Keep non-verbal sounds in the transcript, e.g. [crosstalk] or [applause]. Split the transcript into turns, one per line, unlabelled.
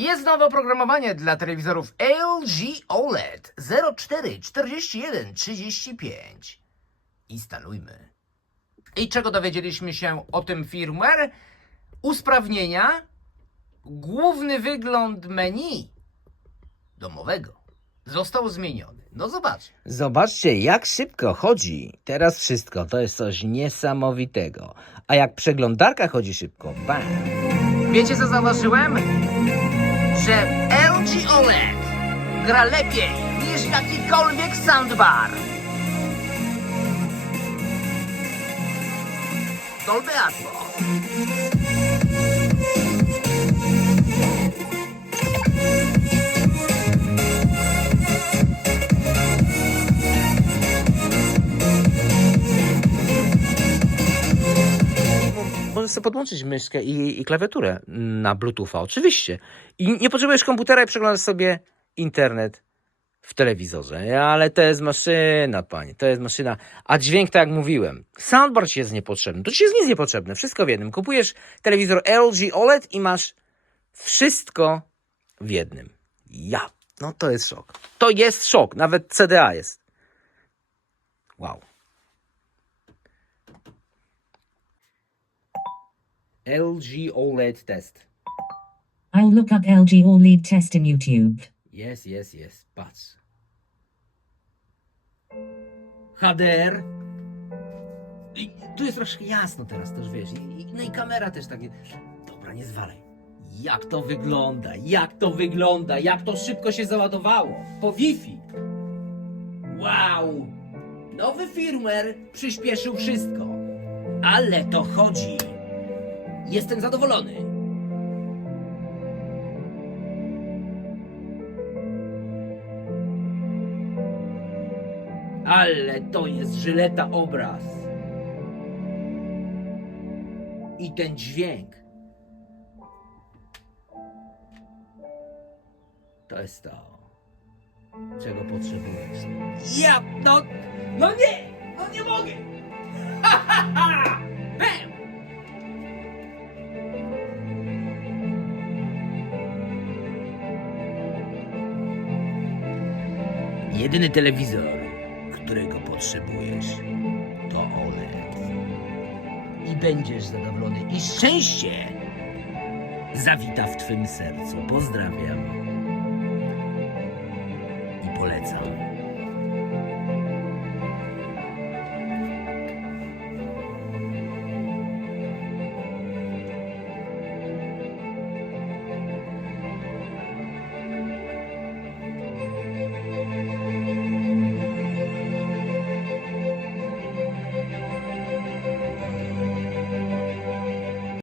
Jest nowe oprogramowanie dla telewizorów LG OLED 044135. Instalujmy. I czego dowiedzieliśmy się o tym firmware? Usprawnienia, główny wygląd menu domowego został zmieniony. No zobaczcie.
Zobaczcie, jak szybko chodzi. Teraz wszystko to jest coś niesamowitego. A jak przeglądarka chodzi szybko, bam.
Wiecie co zauważyłem? Że LG OLED gra lepiej niż jakikolwiek soundbar. Dolby Atmos.
Możesz sobie podłączyć myszkę i, i klawiaturę na Bluetootha, oczywiście. I nie potrzebujesz komputera i przeglądasz sobie internet w telewizorze. Ale to jest maszyna, panie, to jest maszyna. A dźwięk, tak jak mówiłem, soundbar ci jest niepotrzebny. To ci jest nic niepotrzebne, wszystko w jednym. Kupujesz telewizor LG OLED i masz wszystko w jednym. Ja, no to jest szok. To jest szok, nawet CDA jest. Wow. LG OLED test.
I'll look up LG Lead test in YouTube.
Jest, jest, jest. Patrz. HDR. I tu jest troszkę jasno teraz też, wiesz. I, i, no i kamera też tak. nie- Dobra, nie zwalaj. Jak to wygląda? Jak to wygląda? Jak to szybko się załadowało? Po Wi-Fi. Wow! Nowy firmware przyspieszył wszystko. Ale to chodzi. Jestem zadowolony. Ale to jest żyleta obraz. I ten dźwięk. To jest to, czego potrzebujesz. Ja, no, no nie, no nie mogę. [laughs] Ha, ha, ha. Jedyny telewizor, którego potrzebujesz, to OLED. I będziesz zadowolony. I szczęście zawita w twym sercu. Pozdrawiam. I polecam.